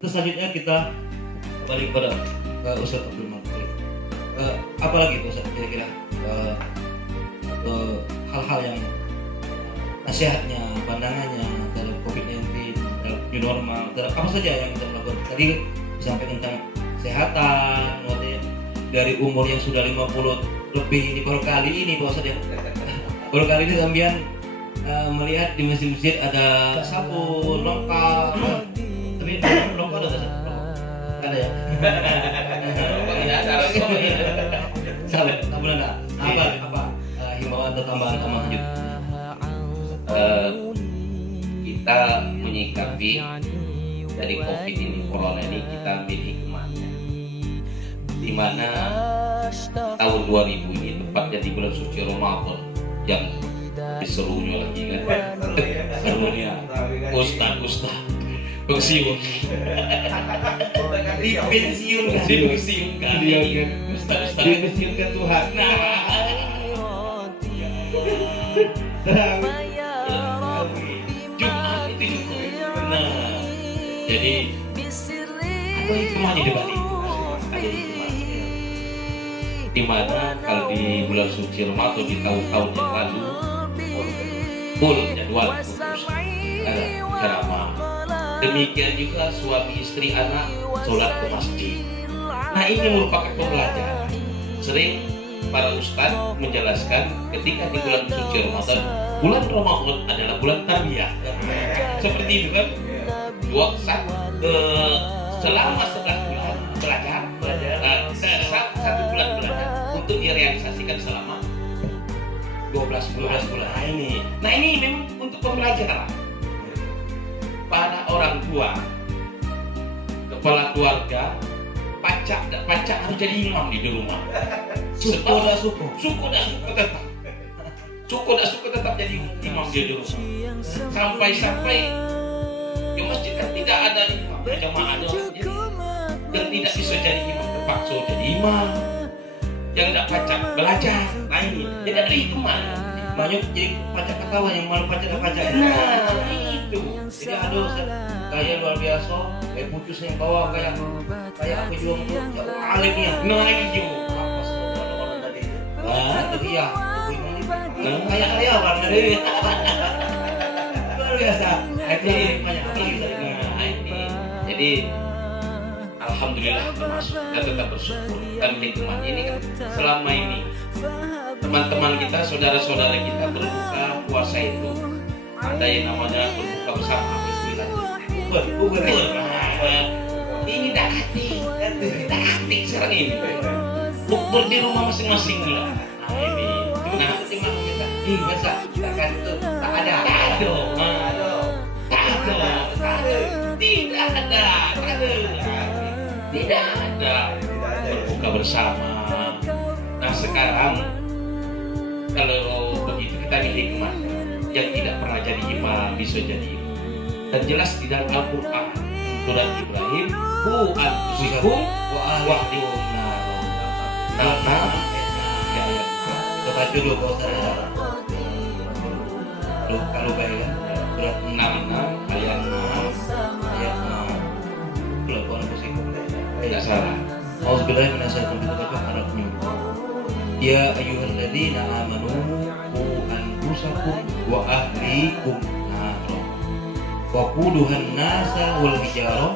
Terus selanjutnya kita kembali kepada Ustadz Abdul Malik. Apalagi Ustadz kira-kira hal-hal yang nasihatnya, pandangannya dalam COVID-19, dalam new normal, dalam apa saja yang kita lakukan. Tadi disampaikan tentang kesehatan, maksudnya dari umur yang sudah 50 lebih ini baru kali ini Pak Ustadz ya. Baru kali ini sambian melihat di masjid-masjid ada sabun, lengkap. Tapi lengkap ada tak? Ada ya? Tidak ada langsung. Salah, sabun ada. Apa? Himbauan atau tambahan lanjut? Kita menyikapi dari COVID ini, corona ini, kita ambil hikmahnya. Di mana tahun 2000 ini tepatnya di bulan suci Ramadan yang diserunya lagi kan, serunya ustaz pensiun, dipensiunkan dia kan, ustaz dipensiunkan Tuhan. Jumat itu juga. Nah, jadi apa hikmahnya di balik? Ada hikmahnya. Di mana kalau di bulan suci Ramadan di tahun-tahun yang lalu full jadwal khusus ada ceramah. Demikian juga suami istri anak sholat ke masjid. Nah ini merupakan pembelajaran. Sering para ustaz menjelaskan ketika di bulan suci Ramadan, bulan Ramadan adalah bulan tarbiyah. Seperti itu kan? Selama setengah bulan belajar, satu bulan belajar untuk direalisasikan selama 12 bulan. Nah ini memang untuk pembelajaran. Para orang tua, kepala keluarga, pacak harus jadi imam di rumah. Suku tetap jadi imam di rumah. Sampai di masjid kan tidak ada imam jamaahnya, yang tidak bisa jadi imam terpaksa jadi imam, yang tidak pacak belajar. Nah ini tidak ada hikmah. Banyak jadi pacak ketawa yang malu pacak. Nah itu. Jadi aduh kayak luar biasa, kayak putus yang bawa kayak aku juga untuk alimnya. Nah itu. Tapi ya, kayak karyawan dari luar biasa. Jadi alhamdulillah termasuk dan tetap bersyukur dan hikmah ini kan selama ini teman-teman kita, saudara-saudara kita berbuka puasa itu ada yang namanya berbuka bersama istilahnya. Ini dah hati sekarang ini. Bukber di rumah masing-masing lah. Nah ini, nah timang kita. Biasa, takkan itu tak ada. Tidak ada. Berbuka bersama. Nah sekarang kalau begitu kita hikmah yang tidak pernah jadi imam bisa jadi imam. Dan jelas di dalam Al-Quran surat Ibrahim, ku anfusikum wa ahlikum nar. Kita baca dulu kalau baik kan surat 66 ayat 6 pelakuan positif Tidak salah. Auzubillahi minasyaitonir rajim. Ya ayyuhalladzina amanu qu anfusakum wa ahlikum nar. Wa quduhan nasa wal hijarah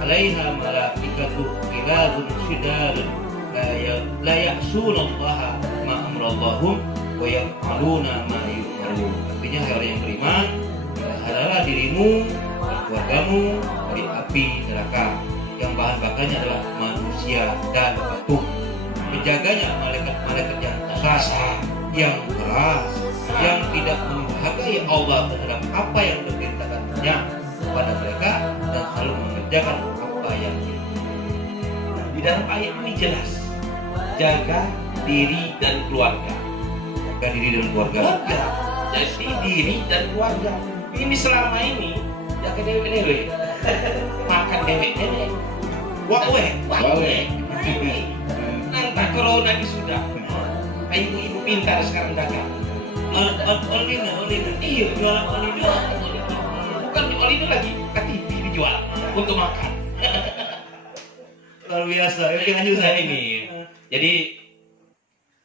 'alaiha malaikatu ghiladun shidadun la ya'suna Allah ma amrallahum wa yaf'aluna ma yu'marun. Artinya hai orang yang beriman, peliharalah dirimu dan keluargamu dari api neraka yang bahan bakarnya adalah manusia dan batu. Menjaganya malaikat-malaikat yang kasar, yang keras, yang tidak menghargai Allah terhadap apa yang diperintahkannya kepada mereka dan selalu mengerjakan apa yang Di dalam ayat ini jelas jaga diri dan keluarga. Jaga diri dan keluarga. Jadi diri dan keluarga. Ini selama ini jaga dewe-dewe, makan dewe-dewe, wawe. Nanti corona ini sudah. Ibu-ibu pintar sekarang dagang. Olina. Iya, jualan olina. Bukan kalau ini lagi KTP dijual untuk makan. Luar biasa. Oke, lanjut Nah, ini. Jadi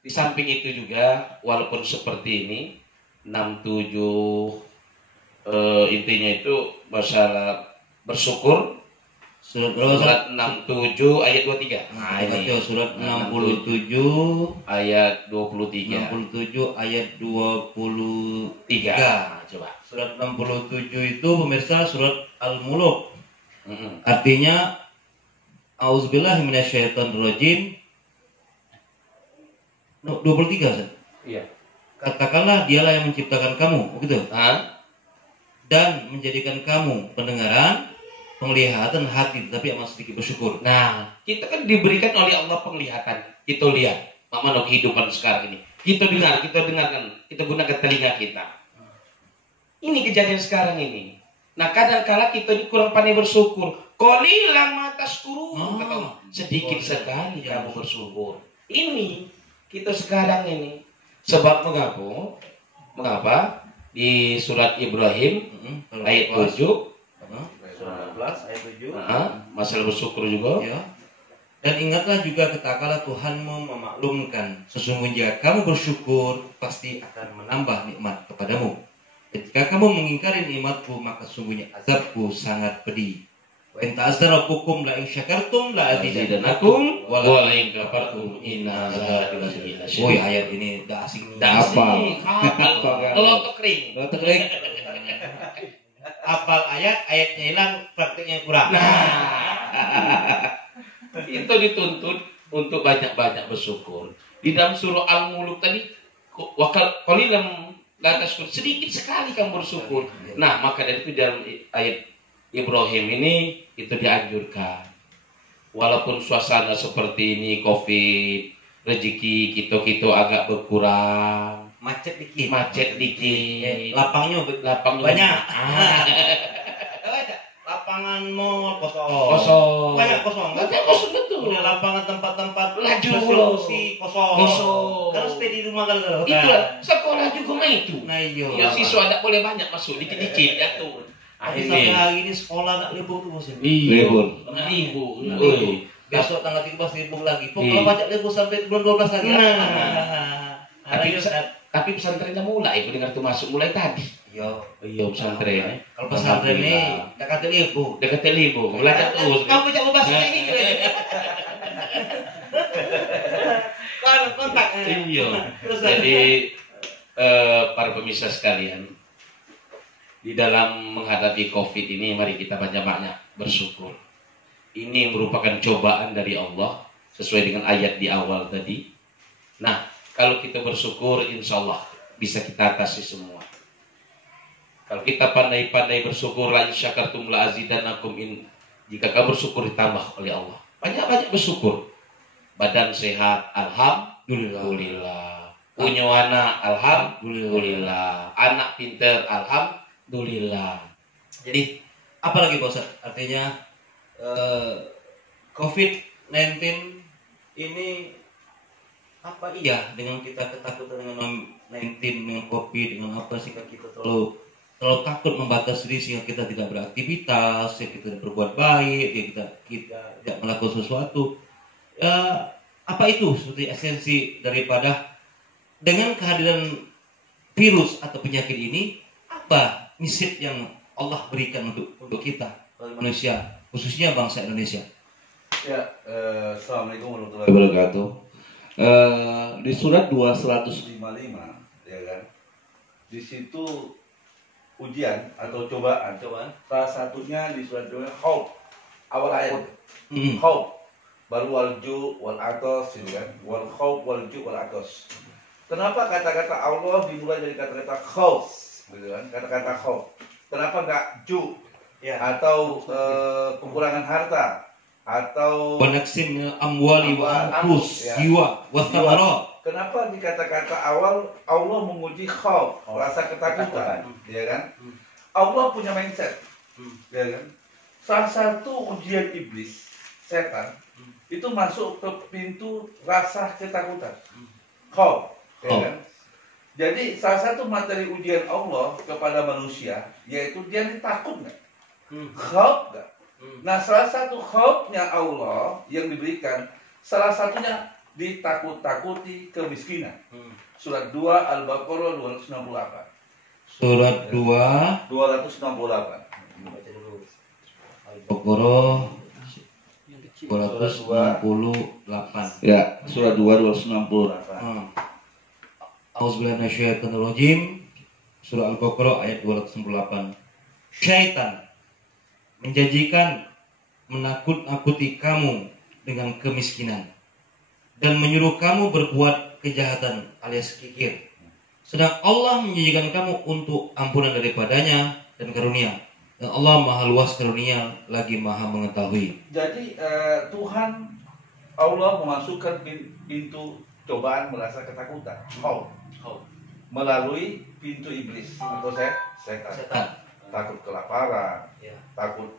di samping itu juga walaupun seperti ini 67 intinya itu masalah bersyukur. Surat 67 ayat 23. Nah, ini surat 67 ayat 23. 67 ayat 23. Nah, coba. Surat 67 itu pemirsa surat Al-Muluk. Mm-mm. Artinya auzubillahi minasyaitonirrajim. 23 Ustaz. Iya. Katakanlah dialah yang menciptakan kamu, begitu. Dan menjadikan kamu pendengaran, penglihatan, hati, tapi amat sedikit bersyukur. Nah, kita kan diberikan oleh Allah penglihatan. Kita lihat, mana kehidupan sekarang ini. Kita dengarkan, kita gunakan telinga kita. Ini kejadian sekarang ini. Nah, kadang-kala kita ini kurang pandai bersyukur. Qalilan ma tashkurun, kata Allah. Sedikit sekali kamu bersyukur. Ini kita sekarang ini. Sebab mengapa? Di surat Ibrahim ayat 7 ayat 7. masalah bersyukur juga. Ya. Dan ingatlah juga katakanlah Tuhanmu memaklumkan sesungguhnya kamu bersyukur pasti akan menambah nikmat kepadamu. Ketika kamu mengingkari nikmatku maka sesungguhnya azabku sangat pedih. Wa in ta'azzara rabbukum la in syakartum la azidannakum wa la in kafartum inna azabi lasyadid. Woi, ayat ini dah asing nih. Dah Kalau kering. Apal ayatnya hilang, praktiknya kurang. Nah, itu dituntut untuk banyak-banyak bersyukur. Di dalam surah Al-Muluk tadi, qalilan la tashkur, sedikit sekali kamu bersyukur. Nah, maka dari itu dalam ayat Ibrahim ini itu dianjurkan. Walaupun suasana seperti ini, Covid, rezeki kita agak berkurang. Macet dikit. Lapangnya banyak. Lapangan mall kosong. Banyak kosong. Kosong betul. Udah lapangan tempat-tempat laju kosong. Kalau stay di rumah kan. Itu sekolah juga mah itu. Nah iya. Ya siswa tidak boleh banyak masuk, dikit-dikit jatuh. Sampai hari ini sekolah nak libur tuh bosan. Libur. Besok tanggal 13 libur lagi. Kalau pajak libur sampai bulan 12 lagi. Tapi pesantrennya mulai, aku dengar tuh masuk mulai tadi. Iya pesantren. Kalau pesantren ini dekat libur. Belajar terus. Kamu jangan bahas ini. Kontak. Iya. Jadi para pemirsa sekalian, di dalam menghadapi Covid ini mari kita banyak-banyak bersyukur. Ini merupakan cobaan dari Allah sesuai dengan ayat di awal tadi. Nah, kalau kita bersyukur, insya Allah bisa kita atasi semua. Kalau kita pandai-pandai bersyukur, la in syakartum la azidannakum, jika kamu bersyukur ditambah oleh Allah. Banyak-banyak bersyukur. Badan sehat, alhamdulillah. Punya anak, alhamdulillah. Anak pinter, alhamdulillah. Jadi apa lagi Pak Ustaz? Artinya COVID-19 ini apa iya dengan kita ketakutan dengan 19 dengan COVID dengan apa sih kita terlalu takut membatasi diri sehingga kita tidak beraktivitas, ya kita tidak berbuat baik, ya kita tidak melakukan sesuatu. Apa itu seperti esensi daripada dengan kehadiran virus atau penyakit ini, apa misi yang Allah berikan untuk kita manusia, khususnya bangsa Indonesia? Ya, Assalamualaikum warahmatullahi wabarakatuh. Di surat 255, ya kan, di situ ujian atau cobaan. Salah satunya di surat Khauf, awal ayat. Khauf, baru walju wal atos, gitu kan, wal khauf walju wal atos. Kenapa kata-kata Allah dimulai dari kata-kata khauf, gitu kan, kata-kata khauf? Kenapa enggak ju, ya, atau kekurangan harta, atau wanaksim amwali wa anfus jiwa wa thamarat? Kenapa di kata-kata awal Allah menguji khauf, rasa ketakutan, ya kan? Allah punya mindset, ya kan? Salah satu ujian iblis, setan, itu masuk ke pintu rasa ketakutan, khauf, ya kan? Jadi salah satu materi ujian Allah kepada manusia yaitu dia takut nggak? Khauf enggak? Nah, salah satu khaufnya Allah yang diberikan, salah satunya ditakut-takuti kemiskinan. Surat 2 Al-Baqarah 268. Surat 2 268. Al-Baqarah 268. Ya, surat 2 268. Auzubillahiminasyaitonirrajim. Surah Al-Baqarah ayat 268. Syaitan menjanjikan menakut-nakuti kamu dengan kemiskinan dan menyuruh kamu berbuat kejahatan alias kikir. Sedang Allah menjanjikan kamu untuk ampunan daripadanya dan karunia. Dan Allah Maha Luas karunia lagi Maha mengetahui. Jadi Tuhan Allah memasukkan pintu cobaan merasa ketakutan, khauf, melalui pintu iblis atau setan. Takut kelaparan, takut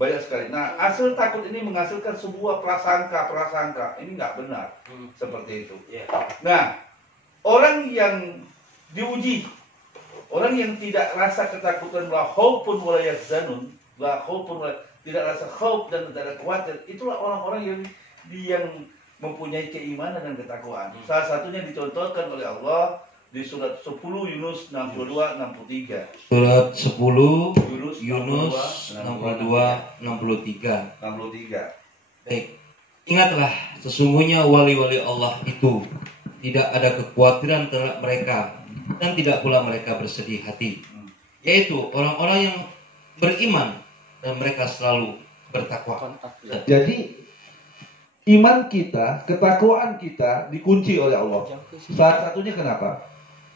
banyak sekali. Nah, asal takut ini menghasilkan sebuah prasangka. Ini nggak benar seperti itu. Nah, orang yang diuji, orang yang tidak rasa ketakutan, la khaufun wa la yahzanun, tidak rasa khauf dan tidak khawatir, itulah orang-orang yang mempunyai keimanan dan ketakwaan. Salah satunya dicontohkan oleh Allah di surat 10 Yunus 62-63. Surat 10 Yunus Yunus 62-63. 63. Baik. Ingatlah, sesungguhnya wali-wali Allah itu tidak ada kekhawatiran terhadap mereka dan tidak pula mereka bersedih hati, yaitu orang-orang yang beriman dan mereka selalu bertakwa. Jadi iman kita, ketakwaan kita dikunci oleh Allah. Salah satunya kenapa?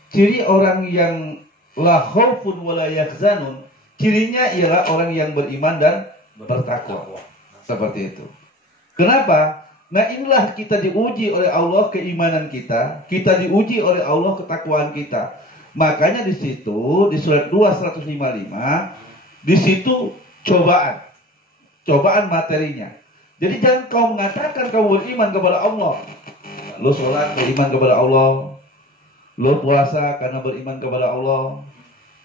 Ciri orang yang la khaufun wa la yahzanun, cirinya ialah orang yang beriman dan bertakwa. Seperti itu. Kenapa? Nah, inilah kita diuji oleh Allah keimanan kita diuji oleh Allah ketakwaan kita. Makanya di situ di surat 2 155 di situ cobaan materinya. Jadi jangan kau mengatakan kau beriman kepada Allah. Lo sholat beriman kepada Allah. Lo puasa karena beriman kepada Allah.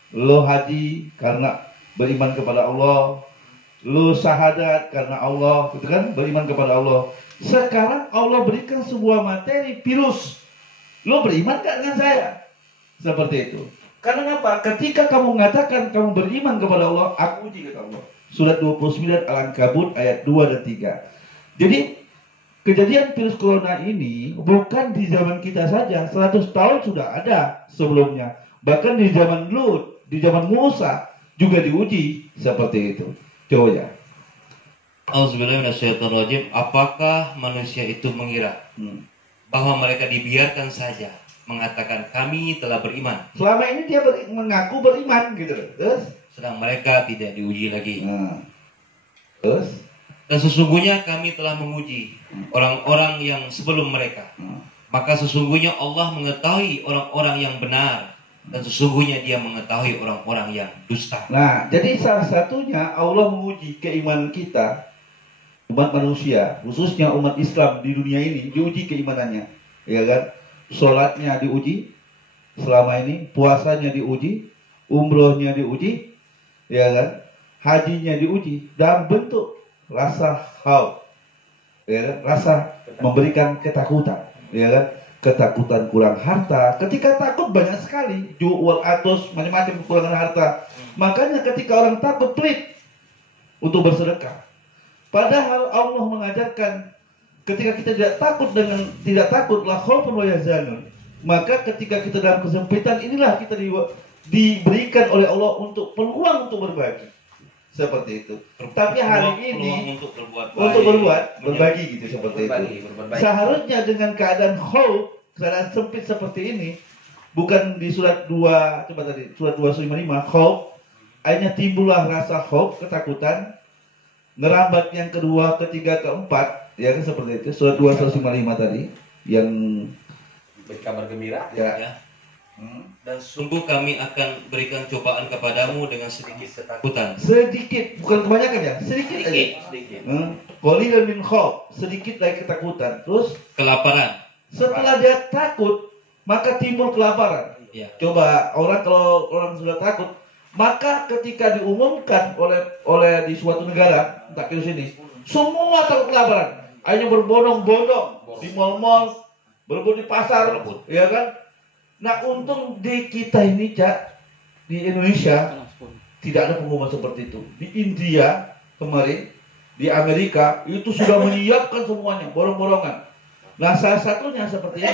Lo haji karena beriman kepada Allah. Lo syahadat karena Allah, gitu kan? Beriman kepada Allah. Sekarang Allah berikan sebuah materi virus. Lo beriman gak dengan saya? Seperti itu. Karena apa? Ketika kamu mengatakan kamu beriman kepada Allah, aku uji kata Allah. Surat 29 Al-Ankabut ayat 2 dan 3. Jadi kejadian virus corona ini bukan di zaman kita saja, 100 tahun sudah ada sebelumnya. Bahkan di zaman Lut, di zaman Musa juga diuji seperti itu. Coba ya. Auzubillahiminasyaitonirrajim. Apakah manusia itu mengira bahwa mereka dibiarkan saja mengatakan kami telah beriman? Selama ini dia mengaku beriman gitu. Terus sedang mereka tidak diuji lagi. Terus dan sesungguhnya kami telah menguji orang-orang yang sebelum mereka. Maka sesungguhnya Allah mengetahui orang-orang yang benar dan sesungguhnya Dia mengetahui orang-orang yang dusta. Nah, jadi salah satunya Allah menguji keimanan kita, umat manusia, khususnya umat Islam di dunia ini diuji keimanannya, ya kan? Sholatnya diuji selama ini, puasanya diuji, umrohnya diuji, ya kan? Hajinya diuji dalam bentuk rasa khauf, ya kan? Rasa memberikan ketakutan, ya kan? Ketakutan kurang harta. Ketika takut banyak sekali, jual atos macam-macam kekurangan harta. Makanya ketika orang takut pelit untuk bersedekah. Padahal Allah mengajarkan ketika kita tidak takut la khaufun wa yahzanun. Maka ketika kita dalam kesempitan inilah kita diberikan oleh Allah untuk peluang untuk berbagi. Seperti itu. Tapi hari ini untuk berbagi gitu seperti itu. Seharusnya dengan keadaan khauf, keadaan sempit seperti ini, bukan di surat 2 coba tadi surat 255 khauf, akhirnya timbullah rasa khauf, ketakutan, ngerambat yang kedua, ketiga, keempat, ya kan seperti itu. Surat 255 tadi yang berkabar gembira ya. Dan sungguh kami akan berikan cobaan kepadamu dengan sedikit ketakutan. Sedikit, bukan kebanyakan ya, sedikit aja. Qalilan min khauf, sedikit lagi ketakutan. Terus kelaparan. Setelah dia takut, maka timbul kelaparan. Ya. Coba kalau orang sudah takut, Maka ketika diumumkan oleh di suatu negara, entah ke sini, semua takut kelaparan. Akhirnya berbondong-bondong di mal-mal, berebut di pasar, ya kan? Nah, untung di kita ini, Cak, di Indonesia tidak ada pengumuman seperti itu. Di India kemarin, di Amerika itu sudah menyiapkan semuanya, borong-borongan. Nah, salah satunya seperti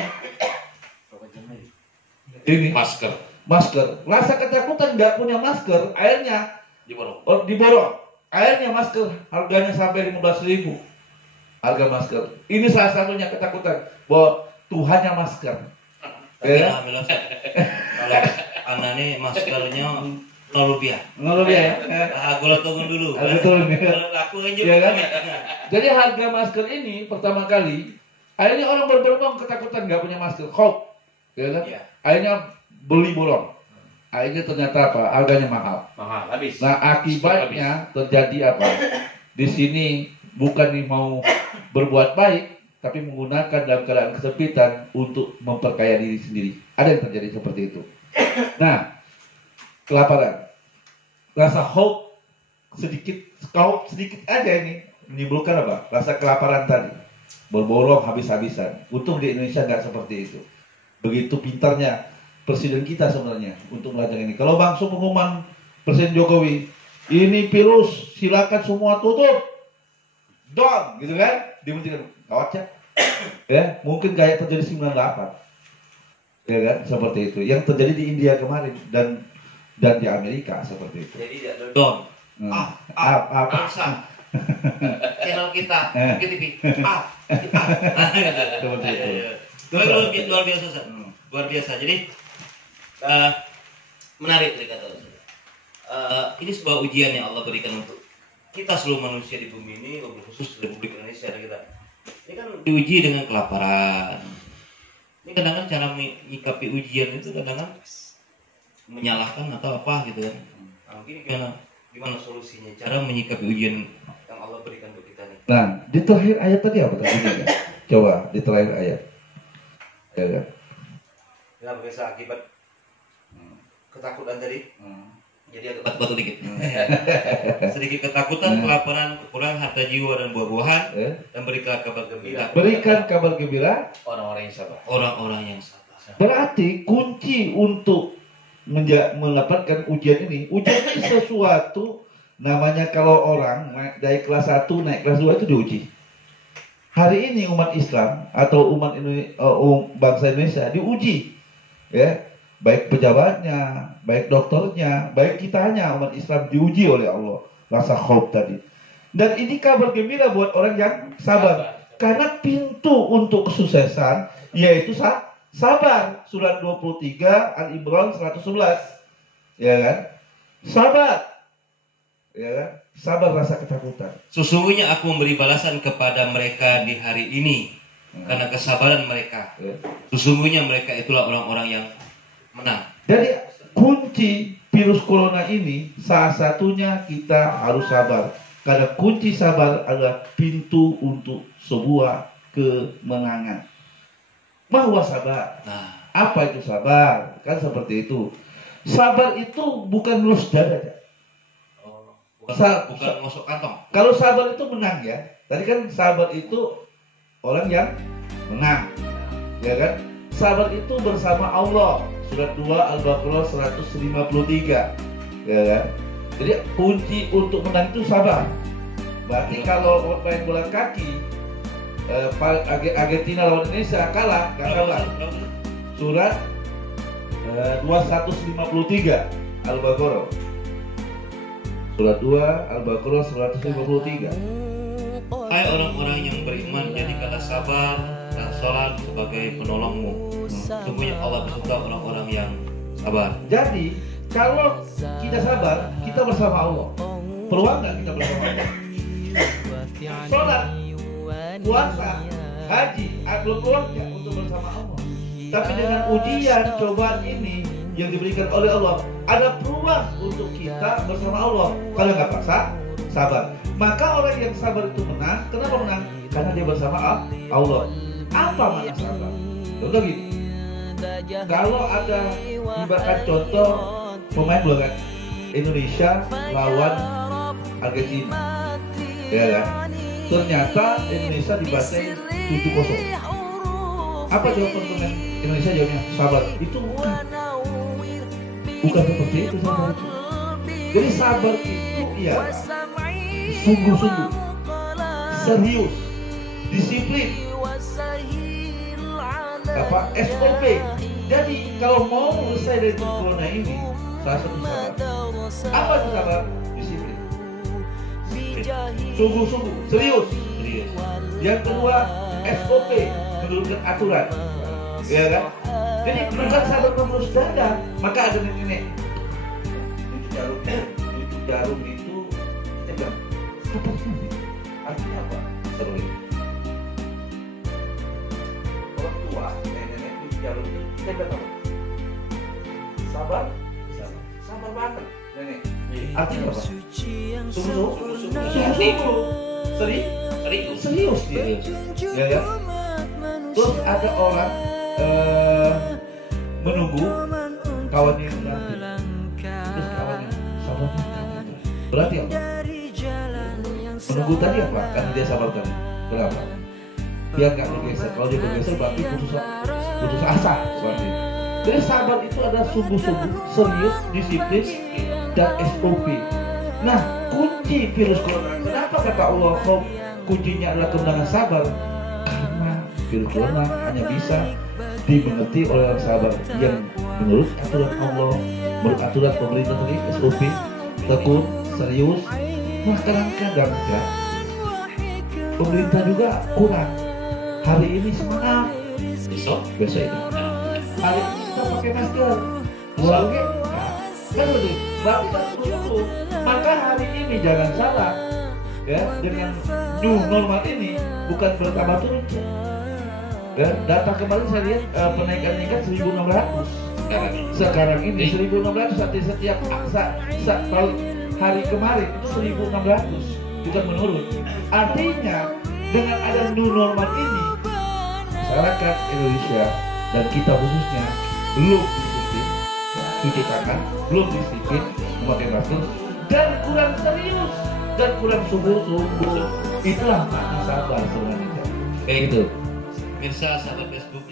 ini. Masker. Rasa ketakutan nggak punya masker, akhirnya diborong. Akhirnya masker harganya sampai 15.000. Harga masker. Ini salah satunya ketakutan bahwa Tuhannya masker. Ya. Kalau Anda nih maskernya Rupiah. Ya. Aku tunggu dulu. Kalau laku aja. Ya kan? Jadi harga masker ini pertama kali, akhirnya orang berbondong ketakutan nggak punya masker, khauf. Ya kan? Ya. Akhirnya beli borong. Akhirnya ternyata apa? Harganya mahal. Habis. Nah, akibatnya terjadi apa? Di sini bukan mau berbuat baik, tapi menggunakan dalam keadaan kesempitan untuk memperkaya diri sendiri. Ada yang terjadi seperti itu. Nah, kelaparan, rasa khauf sedikit aja ini menimbulkan apa? Rasa kelaparan tadi, berborong habis-habisan. Untung di Indonesia nggak seperti itu. Begitu pintarnya presiden kita sebenarnya untuk melakukan ini. Kalau langsung pengumuman Presiden Jokowi, ini virus, silakan semua tutup, down, gitu kan? Dibuktikan, kawat ya, mungkin kayak terjadi 98, ya kan? Seperti itu. Yang terjadi di India kemarin dan di Amerika seperti itu. Jadi tidak down. Bangsa. Channel kita, TV. Seperti itu. Luar biasa, Ustaz. Luar biasa. Jadi menarik kata ini sebuah ujian yang Allah berikan untuk kita seluruh manusia di bumi ini, khusus Republik Indonesia kita. Ini kan diuji dengan kelaparan. Ini kadang-kadang cara menyikapi ujian itu kadang-kadang menyalahkan atau apa gitu kan. Nah, mungkin gimana solusinya cara menyikapi ujian yang Allah berikan untuk kita nih. Nah, di terakhir ayat tadi apa tadi? Coba di terakhir ayat. Ya kan? Ya, biasa akibat ketakutan tadi. Jadi agak batu dikit. Sedikit ketakutan, kelaparan, kekurangan harta jiwa dan buah-buahan, dan berikan kabar gembira. Berikan kabar gembira Orang-orang yang sabar. Orang-orang yang sabar. Berarti kunci untuk mendapatkan ujian ini sesuatu namanya kalau orang naik dari kelas 1 naik kelas 2 itu diuji. Hari ini umat Islam atau umat bangsa Indonesia diuji, ya. Baik pejabatnya, baik dokternya, baik kitanya umat Islam diuji oleh Allah. Rasa khauf tadi. Dan ini kabar gembira buat orang yang sabar. Karena pintu untuk kesuksesan yaitu sabar. Surat 23 Al-Imran 111. Ya kan? Sabar. Ya kan? Sabar rasa ketakutan. Sesungguhnya aku memberi balasan kepada mereka di hari ini karena kesabaran mereka. Sesungguhnya mereka itulah orang-orang yang menang. Jadi kunci virus corona ini salah satunya kita harus sabar. Karena kunci sabar adalah pintu untuk sebuah kemenangan. Bahwa sabar. Nah, apa itu sabar? Kan seperti itu. Sabar itu bukan lulus dada. bukan masuk kantong. Kalau sabar itu menang ya. Tadi kan sabar itu orang yang menang. Ya kan? Sabar itu bersama Allah. Surat 2 Al-Baqarah 153. Ya kan? Jadi kunci untuk menang itu sabar. Berarti kalau main bola kaki Argentina lawan Indonesia kalah, gak sabar. Surat 2153 Al-Baqarah. Surat 2 Al-Baqarah 153. Hai orang-orang yang beriman, jadikanlah sabar dan sholat sebagai penolongmu. Sesungguhnya Allah berserta orang-orang yang sabar. Jadi kalau kita sabar, kita bersama Allah. Peluang nggak kita bersama Allah? Sholat, puasa, haji, belum peluang nggak untuk bersama Allah? Tapi dengan ujian, cobaan ini yang diberikan oleh Allah, ada peluang untuk kita bersama Allah. Kalau nggak paksa, sabar. Maka orang yang sabar itu menang. Kenapa menang? Karena dia bersama Allah. Apa makna sabar? Contoh gini, kalau ada ibaratkan contoh pemain bola kaki, Indonesia lawan Argentina, ya kan? Ternyata Indonesia dibacain 7-0. Apa jawaban pemain Indonesia? Jawabnya sabar. Itu bukan seperti itu sabar. Jadi sabar itu ya sungguh-sungguh, serius, disiplin, SOP. Jadi kalau mau selesai dari corona ini, salah satu sabar. Apa itu sabar? Disiplin. Sungguh-sungguh, serius. Yang kedua, SOP, menurunkan aturan, ya kan? Jadi bukan sabar mengurus dada. Maka ada nenek lucu jarum itu kita bilang sabar suntik. Artinya apa? Seru ini. Orang tua, nenek lucu jarum itu kita bilang apa? Sabar, sabar banget, nenek. Artinya apa? Sungguh-sungguh, serius dia, ya kan? Terus ada orang menunggu kawannya yang nanti, terus kawannya sabarnya berarti apa? Menunggu tadi apa? Karena dia sabar tadi. Berapa? Dia nggak bergeser. Kalau dia bergeser berarti putus asa seperti itu. Jadi sabar itu adalah sungguh-sungguh, serius, disiplin, dan SOP. Nah, kunci virus corona. Kenapa kata Allah kuncinya adalah kemenangan sabar? Karena virus corona hanya bisa dimengerti oleh orang sabar yang menurut aturan Allah, menurut aturan pemerintah tadi, SOP, tekun, serius. Nah, kadang-kadang ya, pemerintah juga kurang. Hari ini semangat, besok itu. Hari ini kita pakai masker, mulai kan begitu. Berarti kan dulu. Maka hari ini jangan salah, ya, dengan new normal ini bukan bertambah turun. Ya, data kemarin saya lihat penaikan meningkat 1.600. Sekarang ini 1.600 setiap tahun hari kemarin itu 1.600, bukan menurun. Artinya dengan ada new normal ini, masyarakat Indonesia dan kita khususnya belum disiplin cuci tangan, belum disiplin memakai masker, dan kurang serius dan kurang sungguh-sungguh. Itulah makna sabar sebenarnya. Baik, itu. Pemirsa sahabat Facebook